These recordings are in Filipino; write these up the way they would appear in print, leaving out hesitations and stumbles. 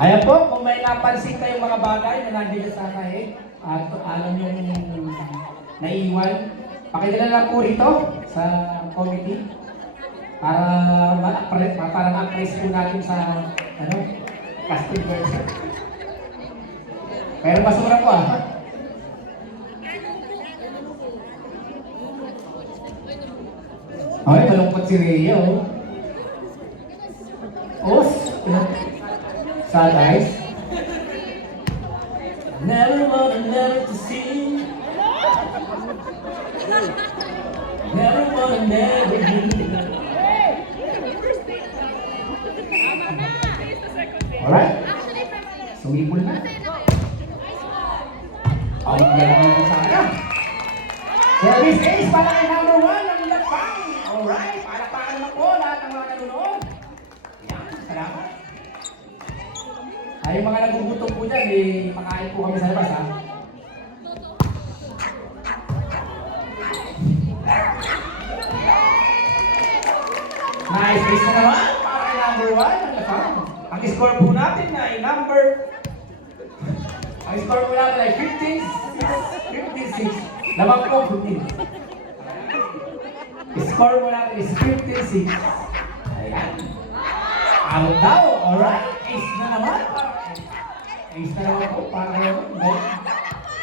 Ayan po, kung may napansin kayong mga bagay na nandito sa kahit at alam nyo naiiwan, pakidala lang po rito sa committee para ma-appraise po natin sa casting version. Pero basura po Okay, malungkot si Rhea sad eyes. Never wanna never to see. Never wanna never leave. Alright? Sumipol na. Ang galing mo sana. Service ace para kay number 1 ng Lapang. Alright, palakpakan naman po lahat ng mga nanonood. Yan, salamat. Ay, mga nagugutom po dyan, pakain po kami sa labas, ha? Nice race na naman para kay number 1 ng Lapang. Ang score po natin ay ang score po natin ay 56. Lamang po, 15. Score po natin is 56. Ayan. Out daw, alright. Ace na naman. Ace na naman po para kayo.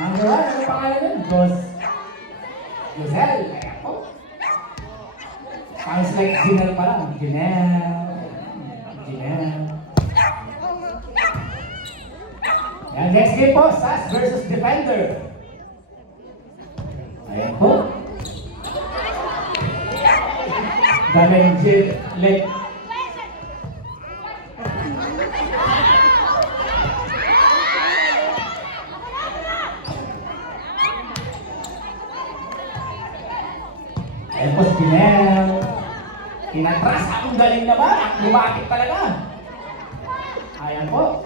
Number 1, ano pangalan yun? Josel. Ayan po. Sounds like Ginel pa lang. Ginel. Yan, next game po, SAS versus Defender. Ayan po. Damage leg. Ayan po si Ginel. Tinatras akong galing naman. Lumakit talaga. Ayan po.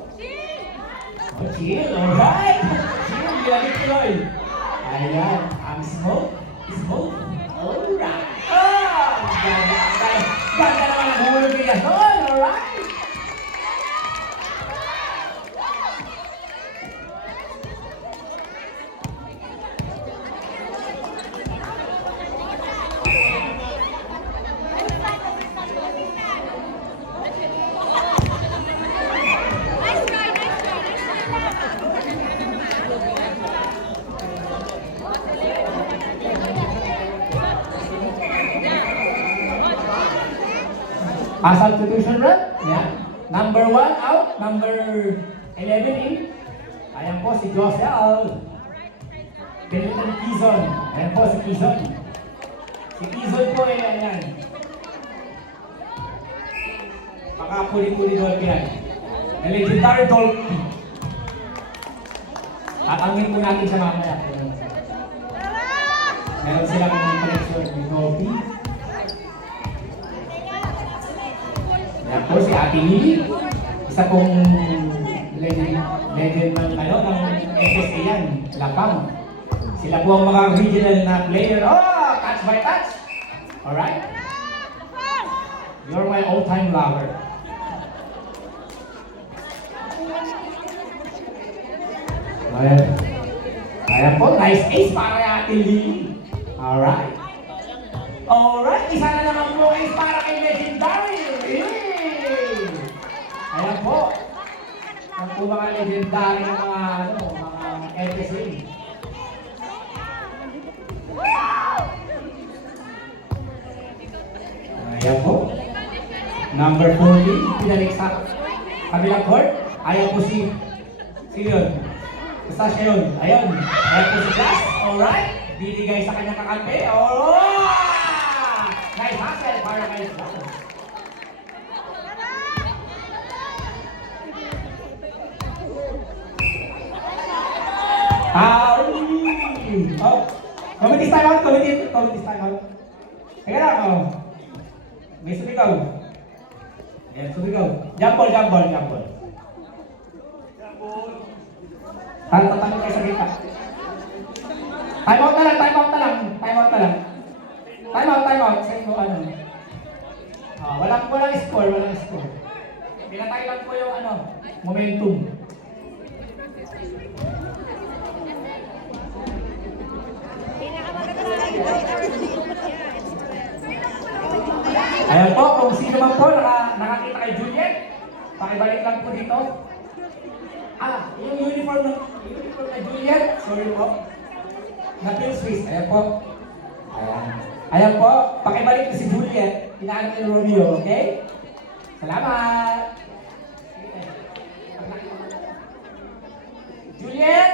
Oh, chill. Alright. Chill. Gilagit tuloy. Ayan. Ang smoke. Alright. Oh! Ganda naman ang hulog niya doon. Alright. Substitution run. Yeah. Number 1 out. Number 11 in. Ayan po si Josel. Benetton Quizon. Ayan po si Quizon. Si Quizon po ay ayan. Pakapuli-puli Dolphin yan. The legendary Dolphin. Tatangin po natin siya mamaya. Meron silang connection with Dolphin. Yan po si Ate Lily, isa pong legend ng FSA yan, Lapang. Sila po ang mga regional na player. Oh, touch by touch. Alright? You're my all-time lover. Ayan po, nice ace para kay Ate Lily. Alright. Alright, isa na naman po ace para kay Legendary. Ayan po. Ang po mga legendary ng mga FSA. Ayan po. Number 40, pinalik sa kabilang court. Ayan po si yun. Basta siya yun. Ayan. Ayan po si Glass. Alright. Binigay sa kanyang kakampi. Oh! Nice hustle para kay Glass. Oh, committee time out, committee time out. Teka lang, may sumigaw. Ayan, sumigaw. Jump ball. Para tatanong kayo sa kita. Time out na lang. Time out. Sa inyo, walang score. Pinatay lang po yung ano, momentum. Ayan po, kung sino man po nakakita kay Juliet, pakibalik lang po dito. Yung uniform na Juliet, sorry po. Na Phil Swiss, ayan po. Ayan. Ayan po, pakibalik na si Juliet, inaanap ni Romeo, okay? Salamat! Juliet!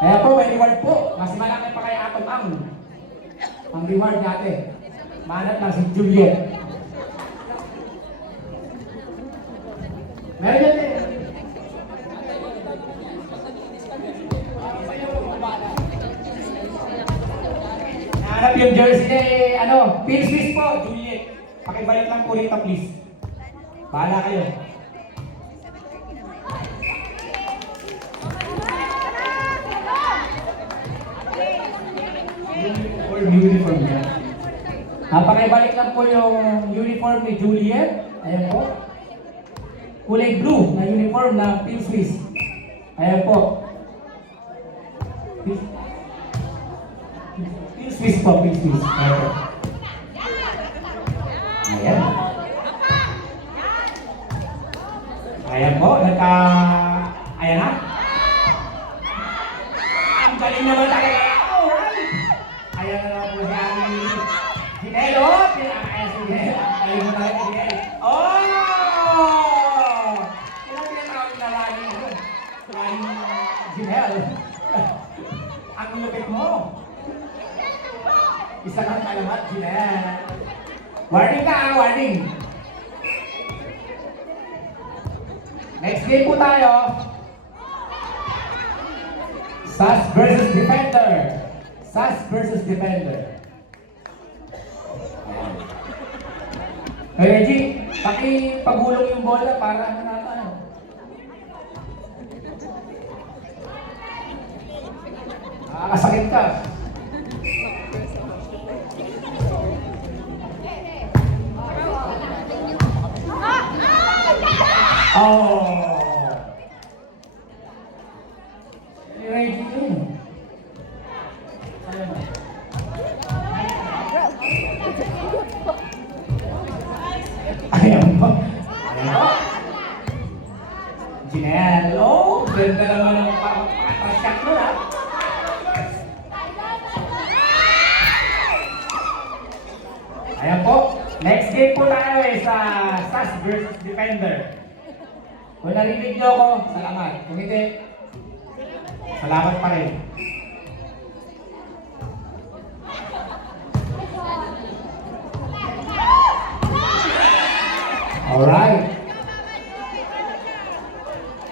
Ayan po, may reward po. Mas malaki pa kay Atom ang reward natin. Manat lang si Juliet. Meron yan eh. Nahanap yung jersey ni, Phil Swiss po, Juliet. Pakibalik lang po rito, please. Bahala kayo. Uniform niya. Pakibalik lang po yung uniform ni Juliet. Ayan po. Kulay blue na uniform na Phil Swiss. Ayan po. Phil Swiss po, Phil Swiss. Ayan po. Ayan. Ayan po, ayan na. Ang galing naman talaga. Alright. Ayan na naman po si Ami. Ginelo. Ayan si Ginelo. Ayan mo na rin si Ginelo. Oh! Ilang pinatawag na running Ginelo. Ang lupit mo. Isa kang kalamat, Ginelo. Warning ka, warning. Next game po tayo. SAS versus Defender. SAS versus Defender. Hey Reggie, pakipagulong yung bola para ano. Nakakasakit ka. Oh. Reggie yun. Ayan po. Ginel. Oh, ganda naman ang pa-shot mo na. Ayan po. Next game po tayo sa SAS versus Defender. Kung narinig niyo ako, salamat. Kung hindi, salamat pa rin. Alright.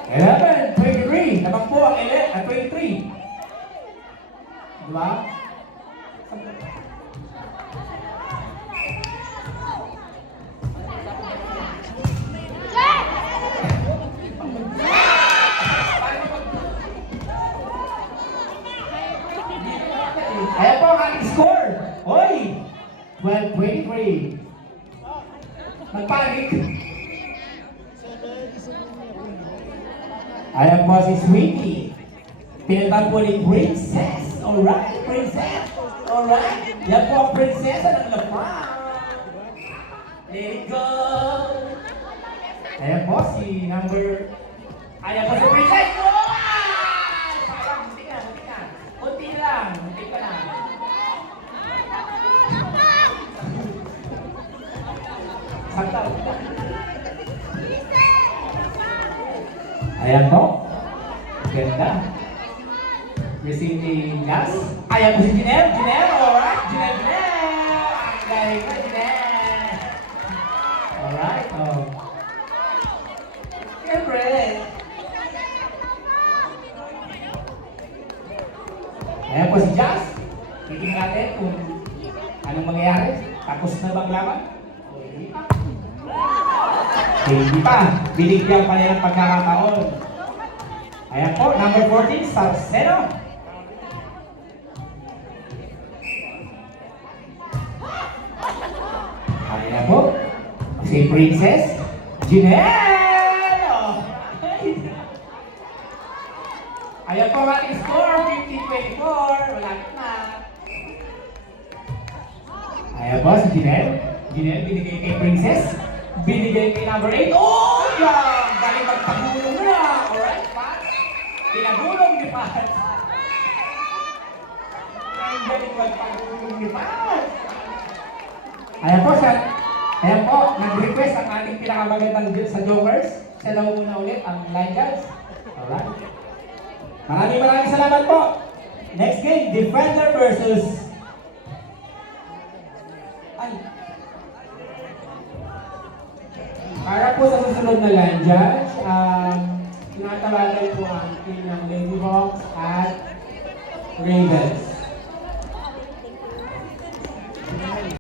11-23. Naman po ang 23. Diba? Ayan po ang ating score. Hoy! 12-23. Nagpanik. Ayan po si Sweetie. Pinatang po ni Princess. Alright, Princess. Alright. Yan po ang prinsesa ng Lapang. Let it go. Ayan po si number... Ayan po si Princess. Parang munti ka. Munti lang. Munti ka na. Sakta. Ayan po. Ganda. Receiving gas. Ayan po si Ginel. Alright. Ginel. Ang galing na, Ginel. Alright. Oh. Siyempre. Ayan po si Jazz. Tignan natin kung anong mangyayari. Tapos na bang laban? Hindi pa. Binigyan pa niya ng pagkakataon. Ayan po, number 14, Salcedo. po. Si Princess Janelle! Alright. Ayan po ang ating score, 15-24. Malapit na. Ayan po si Janelle. Janelle, binigay kay Princess. Binigay kay number 8. Oh! Yeah! Galing magpagulong na. Alright, Pat. Pinagulong ni Pat. Ang galing magpagulong ni Pat. Ayan po siya. Ayan po, nag-request ang ating pinakamagandang sa Jokers. Siya daw muna ulit, ang line judge. Alright. Maraming salamat po. Next game, Defender versus... Ay. Para po sa susunod na line judge, tinatawagan po ang team ng Lady Hawks at Ravens.